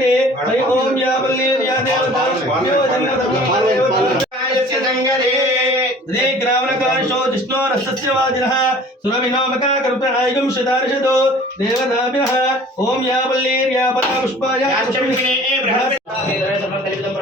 سرم کا کرپارش تویال پایا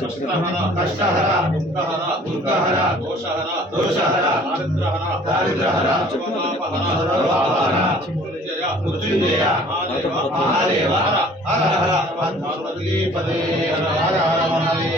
కృష్ణహర కష్టహర దుఃఖహర దుర్గహర దోషహర దోషహర దారిద్రహర దారిద్రహర సర్వాపహర మృత్యుంజయ మృత్యుంజయ మహాదేవ హర హర పద్మపదే పదే హర హర